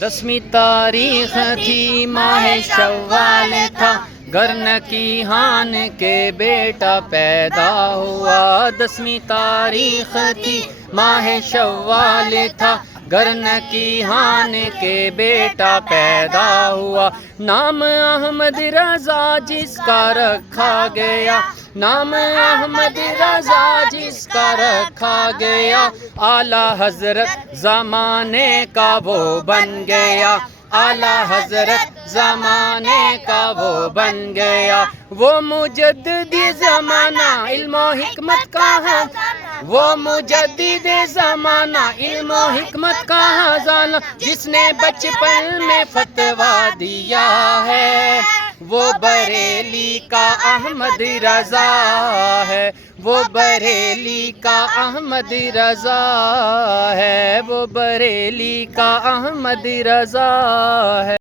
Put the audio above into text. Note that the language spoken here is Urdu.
10ویں تاریخ تھی ماہ شوال تھا، گرنکی ہان کے بیٹا پیدا ہوا۔ 10ویں تاریخ تھی ماہ شوال تھا، گرنکی ہان کے بیٹا پیدا ہوا۔ نام احمد رضا جس کا رکھا گیا، نام احمد رضا جس کا رکھا گیا، اعلیٰ حضرت زمانے کا وہ بن گیا، اعلیٰ حضرت زمانے کا وہ بن گیا۔ وہ مجدد زمانہ علم و حکمت کا ہے، وہ مجدد زمانہ علم و حکمت کا خزانہ، جس نے بچپن میں فتویٰ دیا ہے، وہ بریلی کا احمد رضا ہے، وہ بریلی کا احمد رضا ہے، وہ بریلی کا احمد رضا ہے۔